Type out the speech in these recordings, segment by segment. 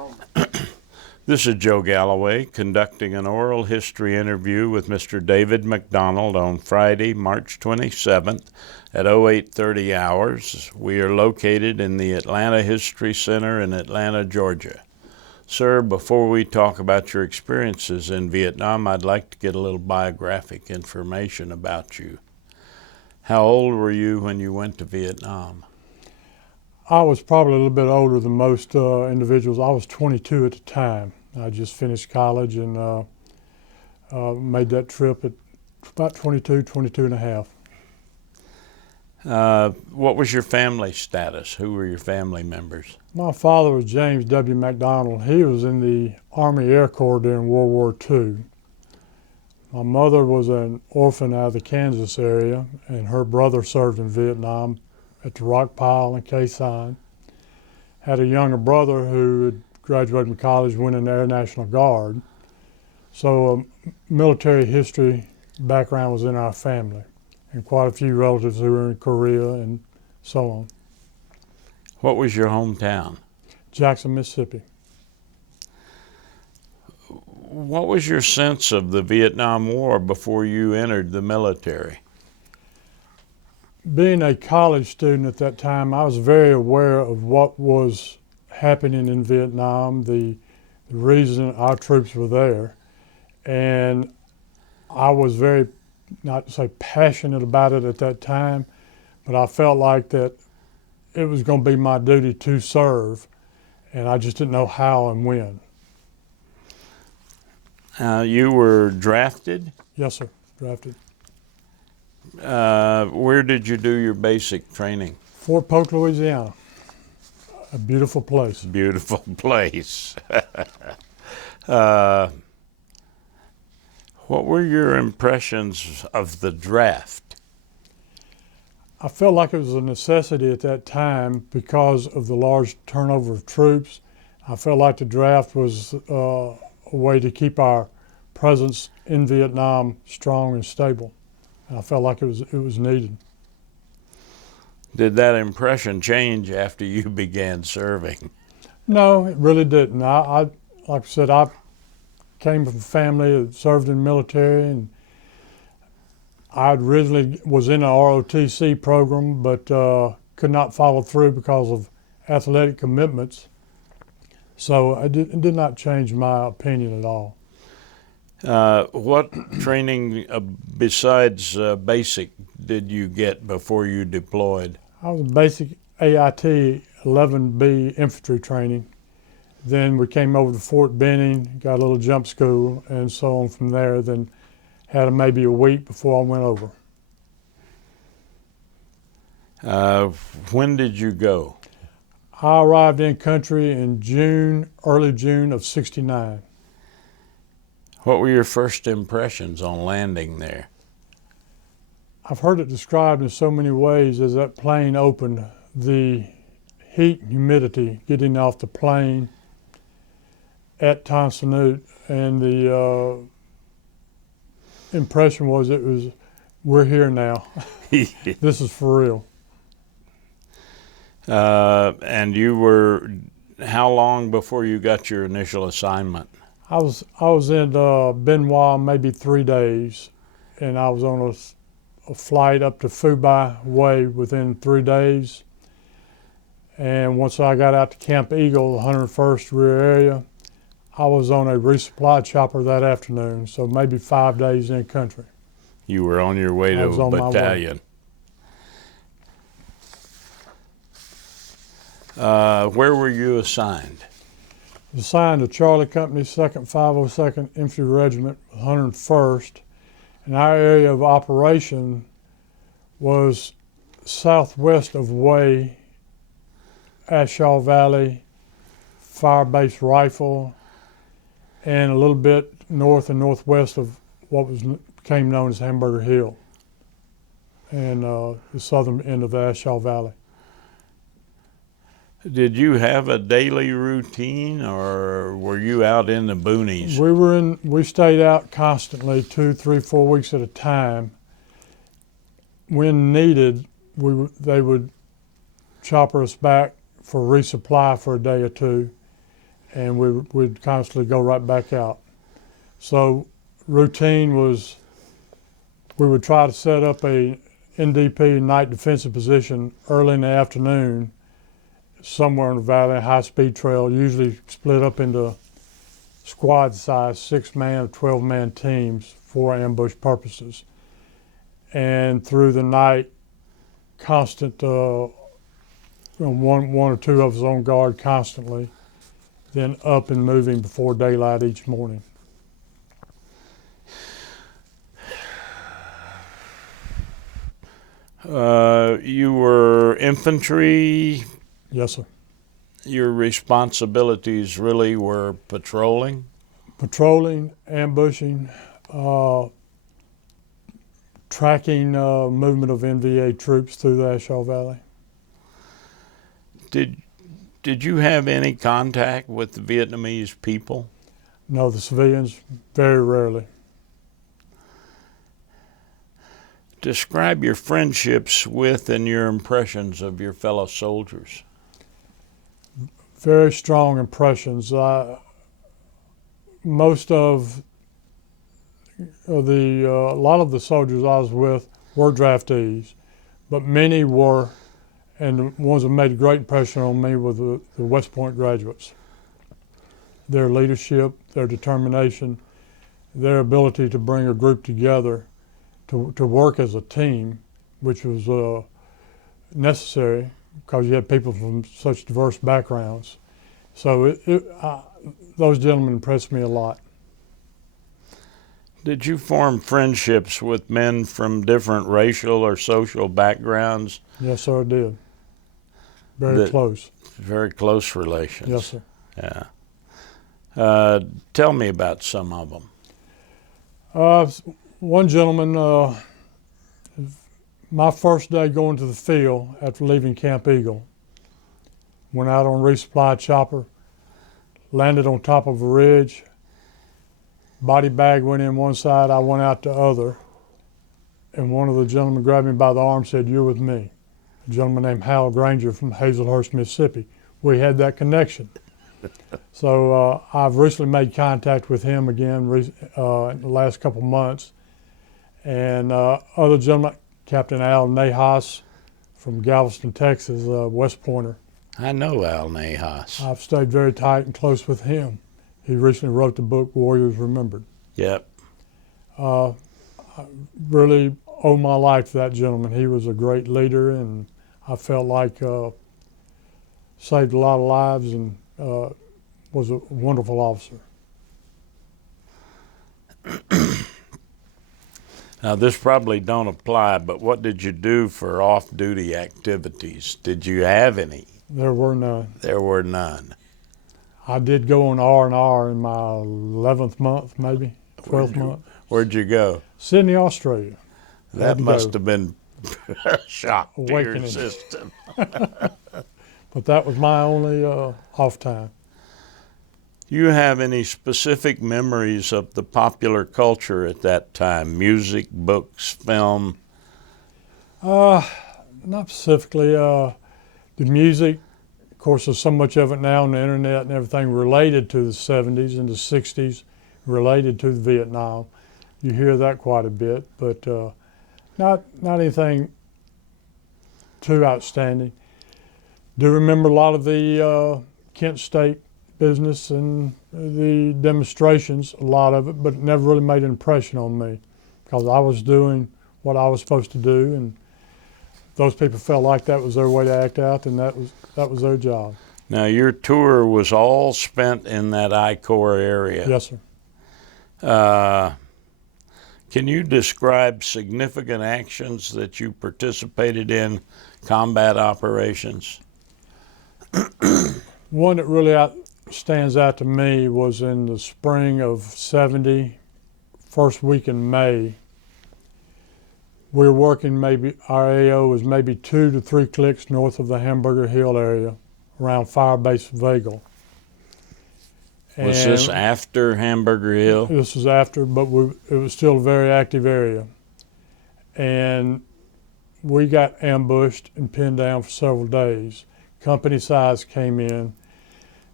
This is Joe Galloway conducting an oral history interview with Mr. David McDonald on Friday, March 27th at 0830 hours. We are located in the Atlanta History Center in Atlanta, Georgia. Sir, before we talk about your experiences in Vietnam, I'd like to get a little biographic information about you. How old were you when you went to Vietnam? I was probably a little bit older than most individuals. I was 22 at the time. I just finished college and made that trip at about 22 and a half. What was your family status? Who were your family members? My father was James W. McDonald. He was in the Army Air Corps during World War II. My mother was an orphan out of the Kansas area, and her brother served in Vietnam at the Rock Pile in Khe Sanh. Had a younger brother who had graduated from college, went in the Air National Guard. So military history background was in our family, and quite a few relatives who were in Korea and so on. What was your hometown? Jackson, Mississippi. What was your sense of the Vietnam War before you entered the military? Being a college student at that time, I was very aware of what was happening in Vietnam, the reason our troops were there. And I was very, not to say passionate about it at that time, but I felt like that it was going to be my duty to serve, and I just didn't know how and when. You were drafted? Yes, sir, drafted. Where did you do your basic training? Fort Polk, Louisiana. A beautiful place. Beautiful place. What were your impressions of the draft? I felt like it was a necessity at that time because of the large turnover of troops. I felt like the draft was a way to keep our presence in Vietnam strong and stable. And I felt like it was needed. Did that impression change after you began serving? No, it really didn't. I like I said, I came from a family that served in the military, and I originally was in an ROTC program, but could not follow through because of athletic commitments. So it did not change my opinion at all. What training besides basic did you get before you deployed? I was in basic AIT 11B infantry training. Then we came over to Fort Benning, got a little jump school, and so on from there. Then had maybe a week before I went over. When did you go? I arrived in country in June, early June of '69. What were your first impressions on landing there? I've heard it described in so many ways as that plane opened, the heat and humidity getting off the plane at Tan Son Nhut, and the impression was we're here now. This is for real. And you were, how long before you got your initial assignment? I was in Bien Hoa maybe 3 days, and I was on a flight up to Phu Bai Way within 3 days. And once I got out to Camp Eagle, 101st Rear Area, I was on a resupply chopper that afternoon, so maybe 5 days in country. You were on your way to a battalion. Where were you assigned? Assigned to Charlie Company, 2nd 502nd Infantry Regiment, 101st. And our area of operation was southwest of Way, Ashaw Valley, Fire Base Rifle, and a little bit north and northwest of what became known as Hamburger Hill, and the southern end of the Ashaw Valley. Did you have a daily routine, or were you out in the boonies? We stayed out constantly, 2, 3, 4 weeks at a time. When needed, they would chopper us back for resupply for a day or two, and we'd constantly go right back out. So routine was we would try to set up a NDP, night defensive position, early in the afternoon somewhere in the valley, high-speed trail, usually split up into squad size 6-man or 12-man teams for ambush purposes. And through the night, constant, one or two of us on guard constantly, then up and moving before daylight each morning. You were infantry. Yes, sir. Your responsibilities really were patrolling? Patrolling, ambushing, tracking movement of NVA troops through the Ashaw Valley. Did you have any contact with the Vietnamese people? No, the civilians, very rarely. Describe your friendships with and your impressions of your fellow soldiers. Very strong impressions. Most of a lot of the soldiers I was with were draftees, but many were, and the ones that made a great impression on me were the West Point graduates. Their leadership, their determination, their ability to bring a group together to work as a team, which was necessary because you had people from such diverse backgrounds. So those gentlemen impressed me a lot. Did you form friendships with men from different racial or social backgrounds? Yes, sir, I did. Very close. Very close relations. Yes, sir. Yeah. Tell me about some of them. One gentleman, my first day going to the field after leaving Camp Eagle, went out on a resupply chopper, landed on top of a ridge, body bag went in one side, I went out the other, and one of the gentlemen grabbed me by the arm and said, "You're with me." A gentleman named Hal Granger from Hazelhurst, Mississippi. We had that connection. So I've recently made contact with him again in the last couple months. And other gentlemen, Captain Al Nahas from Galveston, Texas, West Pointer. I know Al Nahas. I've stayed very tight and close with him. He recently wrote the book Warriors Remembered. Yep. I really owe my life to that gentleman. He was a great leader, and I felt like saved a lot of lives and was a wonderful officer. Now, this probably don't apply, but what did you do for off-duty activities? Did you have any? There were none. There were none. I did go on R&R in my 11th month, maybe 12th month. Where'd you go? Sydney, Australia. That must have been a shock to your Awakening. system. But that was my only off time. Do you have any specific memories of the popular culture at that time? Music, books, film? Not specifically. The music, of course, there's so much of it now on the internet and everything related to the 70s and the 60s, related to Vietnam. You hear that quite a bit, but not anything too outstanding. Do remember a lot of the Kent State business and the demonstrations, a lot of it, but it never really made an impression on me because I was doing what I was supposed to do, and those people felt like that was their way to act out, and that was their job. Now, your tour was all spent in that I-Corps area. Yes, sir. Can you describe significant actions that you participated in, combat operations? One that really stands out to me was in the spring of '70, first week in May. We were working our AO was maybe 2 to 3 clicks north of the Hamburger Hill area, around Firebase Vagel. Was this after Hamburger Hill? This was after, but it was still a very active area. And we got ambushed and pinned down for several days. Company size came in,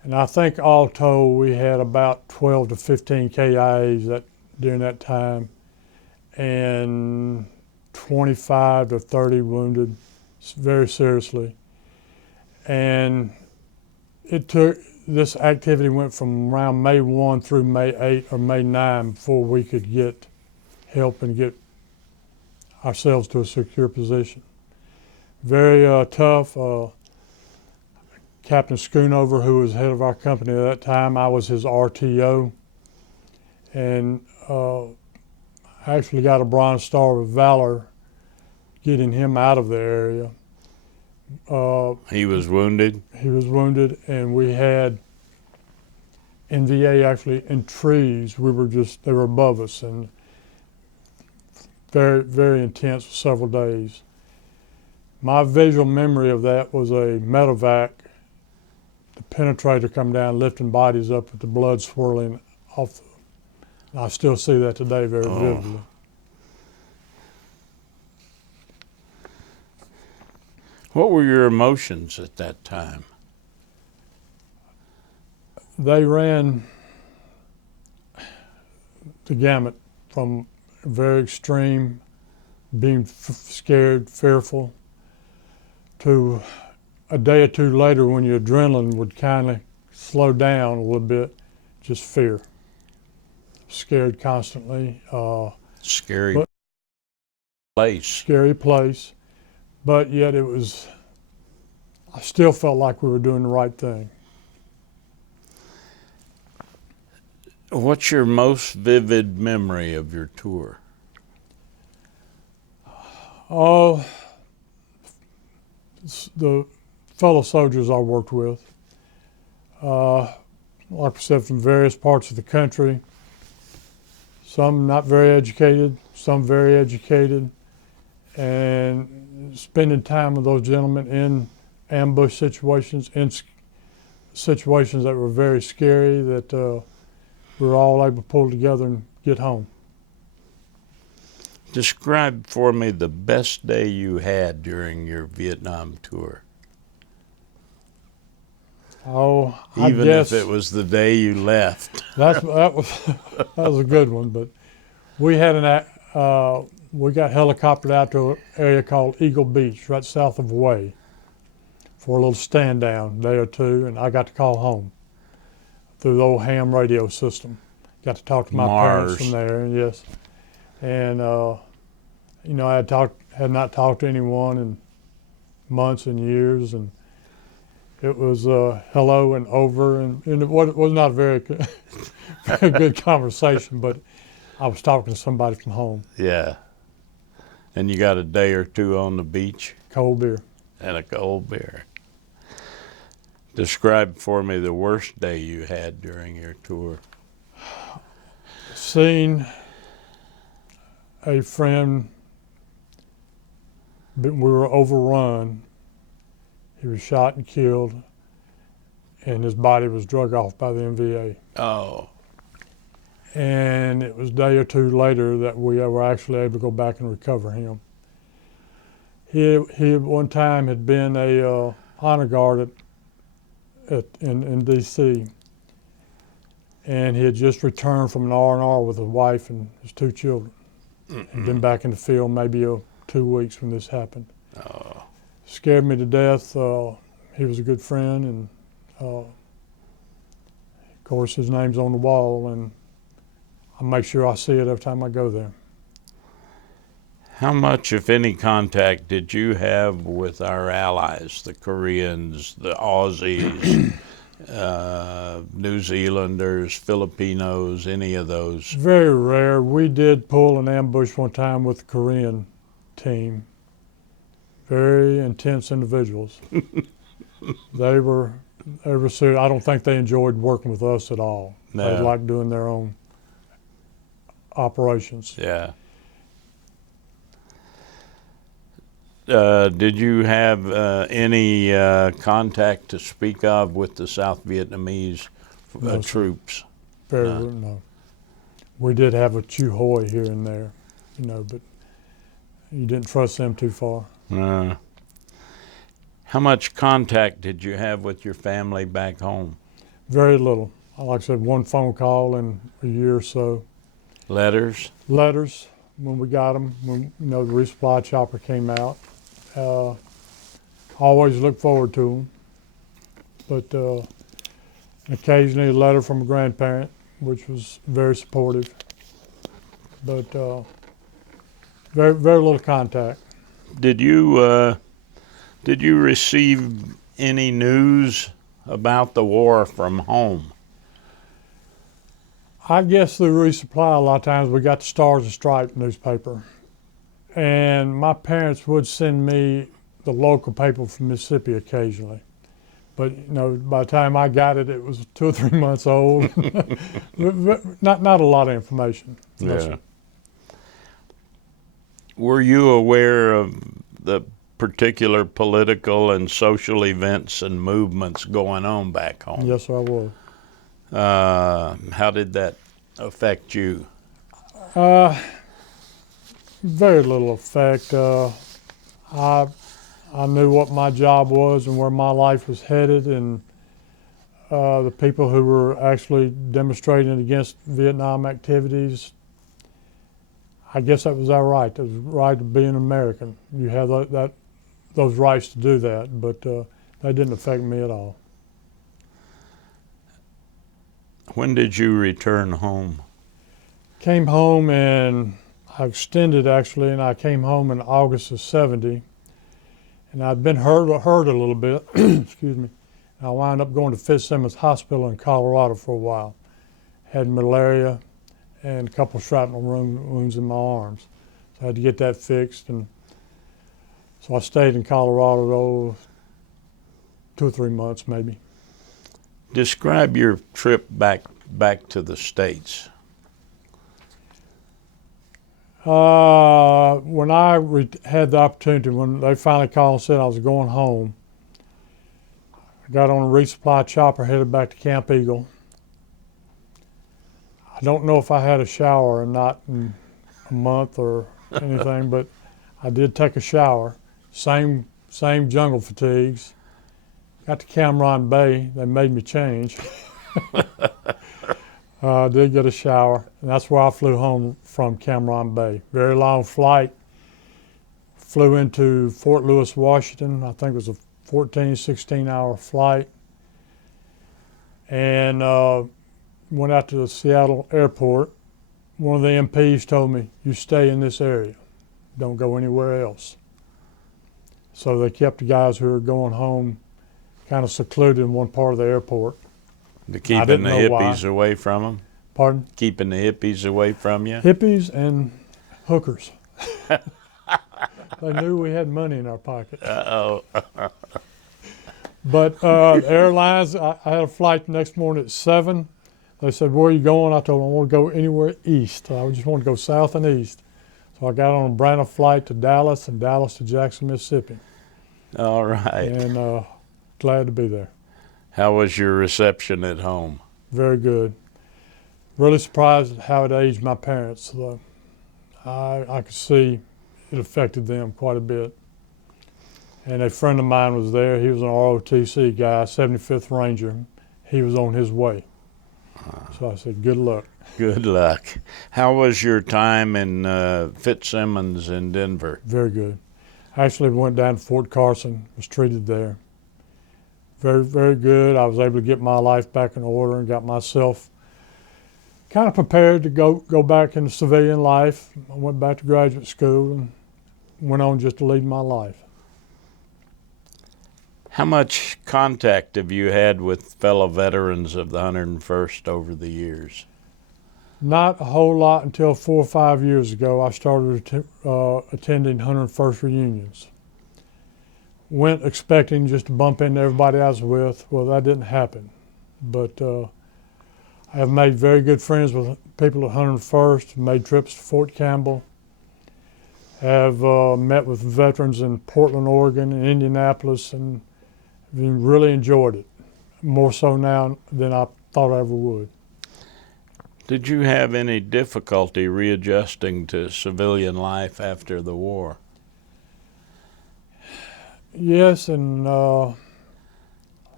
And I think all told we had about 12 to 15 KIAs during that time, and 25 to 30 wounded very seriously. And this activity went from around May 1 through May 8 or May 9 before we could get help and get ourselves to a secure position. Very tough. Captain Schoonover, who was head of our company at that time, I was his RTO, and I actually got a Bronze Star of Valor getting him out of the area. He was wounded? He was wounded, and we had NVA actually in trees. They were above us, and very, very intense for several days. My visual memory of that was a medevac, the penetrator come down, lifting bodies up with the blood swirling off. I still see that today very vividly. What were your emotions at that time? They ran the gamut from very extreme, being scared, fearful, to a day or two later when your adrenaline would kind of slow down a little bit, just fear. Scared constantly. Scary place. Scary place. But yet I still felt like we were doing the right thing. What's your most vivid memory of your tour? Oh, the fellow soldiers I worked with. Like I said, from various parts of the country. Some not very educated, some very educated. And spending time with those gentlemen in ambush situations, in situations that were very scary, that we were all able to pull together and get home. Describe for me the best day you had during your Vietnam tour. Oh, even if it was the day you left. that was a good one. But we had we got helicoptered out to an area called Eagle Beach, right south of Hue, for a little stand down day or two, and I got to call home through the old ham radio system. Got to talk to my parents from there, yes. And I had not talked to anyone in months and years, and it was hello and over, and it was not a very very good conversation, but I was talking to somebody from home. Yeah. And you got a day or two on the beach? Cold beer. And a cold beer. Describe for me the worst day you had during your tour. Seeing a friend, we were overrun. He was shot and killed, and his body was drug off by the MVA. Oh. And it was a day or two later that we were actually able to go back and recover him. He at one time had been a honor guard in D.C., and he had just returned from an R&R with his wife and his 2 children. He'd been back in the field maybe 2 weeks when this happened. Oh. Scared me to death. He was a good friend, and of course his name's on the wall, and I make sure I see it every time I go there. How much, if any, contact did you have with our allies, the Koreans, the Aussies, New Zealanders, Filipinos, any of those? Very rare. We did pull an ambush one time with the Korean team. Very intense individuals. They were serious. I don't think they enjoyed working with us at all. No. They liked doing their own operations. Yeah. Did you have any contact to speak of with the South Vietnamese No, troops? No. We did have a Chu Hoi here and there, but you didn't trust them too far. How much contact did you have with your family back home? Very little. Like I said, one phone call in a year or so. Letters? Letters, when we got them, when the resupply chopper came out. Always look forward to them. But occasionally a letter from a grandparent, which was very supportive. But very, very little contact. Did you receive any news about the war from home? I guess through resupply, a lot of times we got the Stars and Stripes newspaper. And my parents would send me the local paper from Mississippi occasionally. But by the time I got it, it was 2 or 3 months old. not a lot of information. Yeah. Were you aware of the particular political and social events and movements going on back home? Yes, I was. How did that affect you? Very little effect. I knew what my job was and where my life was headed, and the people who were actually demonstrating against Vietnam activities. I guess that was our right. It was the right to be an American. You have those rights to do that, but that didn't affect me at all. When did you return home? Came home, and I extended actually, and I came home in August of '70, and I'd been hurt a little bit. Excuse me. I wound up going to Fitzsimmons Hospital in Colorado for a while. Had malaria and a couple shrapnel wounds in my arms, so I had to get that fixed, and so I stayed in Colorado 2 or 3 months maybe. Describe your trip back to the States. When I had the opportunity, when they finally called and said I was going home, I got on a resupply chopper, headed back to Camp Eagle. I don't know if I had a shower or not in a month or anything, but I did take a shower. Same jungle fatigues. Got to Cameron Bay, they made me change. I did get a shower, and that's where I flew home from, Cameron Bay. Very long flight. Flew into Fort Lewis, Washington. I think it was a 14, 16-hour flight. And went out to the Seattle airport. One of the MPs told me, "You stay in this area. Don't go anywhere else." So they kept the guys who were going home kind of secluded in one part of the airport. Keeping the hippies away from them? Pardon? Keeping the hippies away from you? Hippies and hookers. They knew we had money in our pocket. Uh-oh. But the airlines, I had a flight the next morning at 7. They said, "Where are you going?" I told them I want to go anywhere east. I just want to go south and east. So I got on a brand new flight to Dallas, and Dallas to Jackson, Mississippi. All right. And glad to be there. How was your reception at home? Very good. Really surprised at how it aged my parents, though. I could see it affected them quite a bit. And a friend of mine was there. He was an ROTC guy, 75th Ranger. He was on his way. So I said, good luck. Good luck. How was your time in Fitzsimmons in Denver? Very good. Actually went down to Fort Carson, was treated there. Very, very good. I was able to get my life back in order and got myself kind of prepared to go back into civilian life. I went back to graduate school and went on just to lead my life. How much contact have you had with fellow veterans of the 101st over the years? Not a whole lot until 4 or 5 years ago. I started attending 101st reunions. Went expecting just to bump into everybody I was with. Well, that didn't happen. But I have made very good friends with people at 101st, made trips to Fort Campbell, have met with veterans in Portland, Oregon, and Indianapolis, and really enjoyed it, more so now than I thought I ever would. Did you have any difficulty readjusting to civilian life after the war?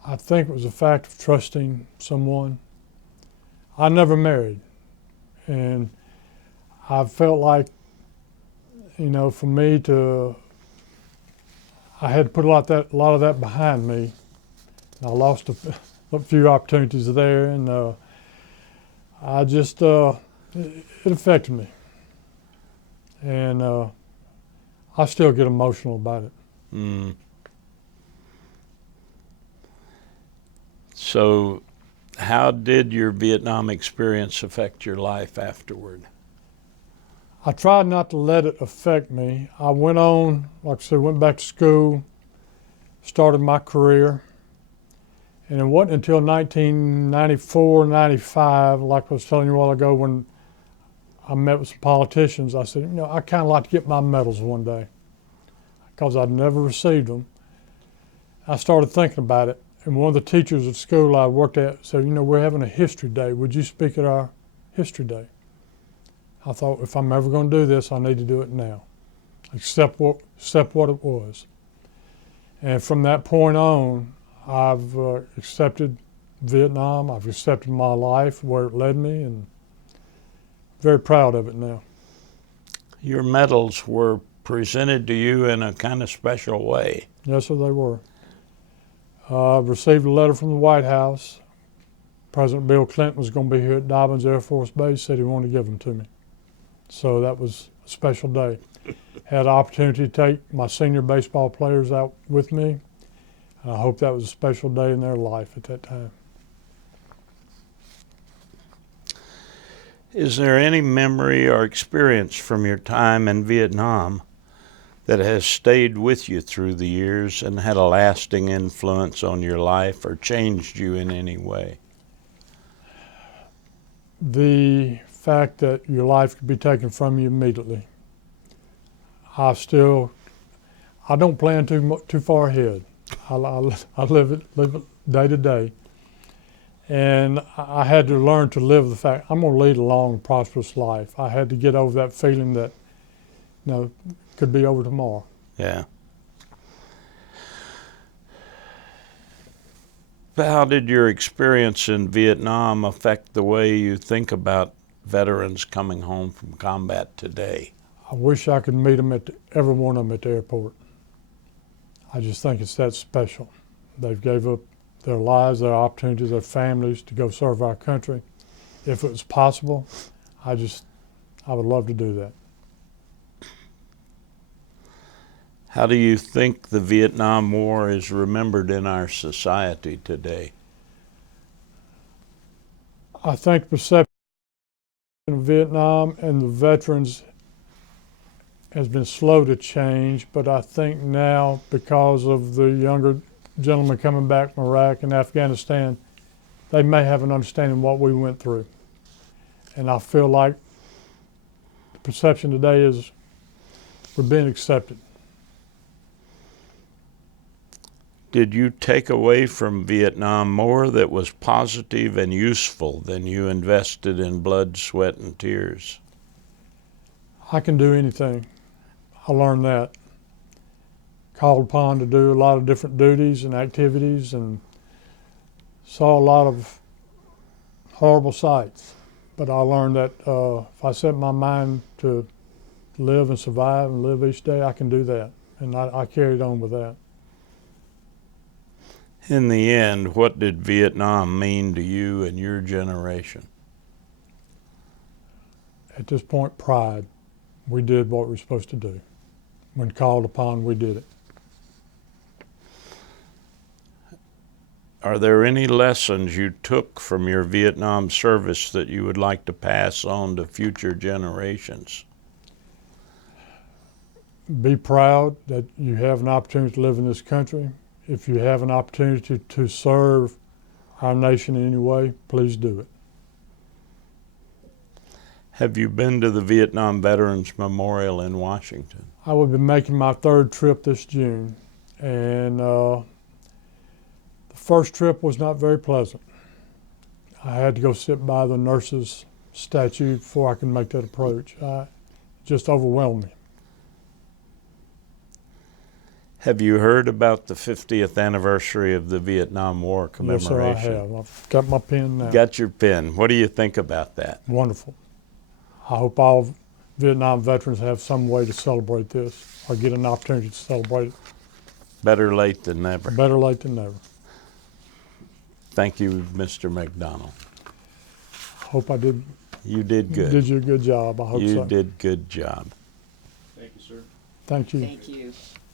I think it was a fact of trusting someone. I never married, and I felt like, for me I had to put a lot of that behind me. I lost a few opportunities there, and I just, it affected me. And I still get emotional about it. Mm. So, how did your Vietnam experience affect your life afterward? I tried not to let it affect me. I went on, like I said, went back to school, started my career. And it wasn't until 1994, 95, like I was telling you a while ago, when I met with some politicians, I said, I kind of like to get my medals one day, because I'd never received them. I started thinking about it, and one of the teachers at school I worked at said, we're having a history day. Would you speak at our history day? I thought, if I'm ever going to do this, I need to do it now. Accept what it was. And from that point on, I've accepted Vietnam. I've accepted my life, where it led me, and very proud of it now. Your medals were presented to you in a kind of special way. Yes, sir, they were. I received a letter from the White House. President Bill Clinton was going to be here at Dobbins Air Force Base, said he wanted to give them to me. So that was a special day. Had the opportunity to take my senior baseball players out with me. I hope that was a special day in their life at that time. Is there any memory or experience from your time in Vietnam that has stayed with you through the years and had a lasting influence on your life or changed you in any way? The fact that your life could be taken from you immediately. I don't plan too far ahead. I live it day to day. And I had to learn to live the fact I'm going to lead a long, prosperous life. I had to get over that feeling that, could be over tomorrow. Yeah. But how did your experience in Vietnam affect the way you think about veterans coming home from combat today? I wish I could meet them every one of them at the airport. I just think it's that special. They've gave up their lives, their opportunities, their families to go serve our country. If it was possible, I would love to do that. How do you think the Vietnam War is remembered in our society today? I think perception of Vietnam and the veterans has been slow to change, but I think now, because of the younger gentlemen coming back from Iraq and Afghanistan, they may have an understanding of what we went through. And I feel like the perception today is we're being accepted. Did you take away from Vietnam more that was positive and useful than you invested in blood, sweat, and tears? I can do anything. I learned that. Called upon to do a lot of different duties and activities, and saw a lot of horrible sights. But I learned that if I set my mind to live and survive and live each day, I can do that. And I carried on with that. In the end, what did Vietnam mean to you and your generation? At this point, pride. We did what we were supposed to do. When called upon, we did it. Are there any lessons you took from your Vietnam service that you would like to pass on to future generations? Be proud that you have an opportunity to live in this country. If you have an opportunity to serve our nation in any way, please do it. Have you been to the Vietnam Veterans Memorial in Washington? I will be making my third trip this June, and the first trip was not very pleasant. I had to go sit by the nurse's statue before I could make that approach. It just overwhelmed me. Have you heard about the 50th anniversary of the Vietnam War Yes, sir, I commemoration? have. I've got my pen now. Got your pen. What do you think about that? Wonderful. I hope all Vietnam veterans have some way to celebrate this or get an opportunity to celebrate it. Better late than never. Better late than never. Thank you, Mr. McDonald. Hope I did You did good. did you a good job. I hope You so. did good job. Thank you, sir. Thank you. Thank you.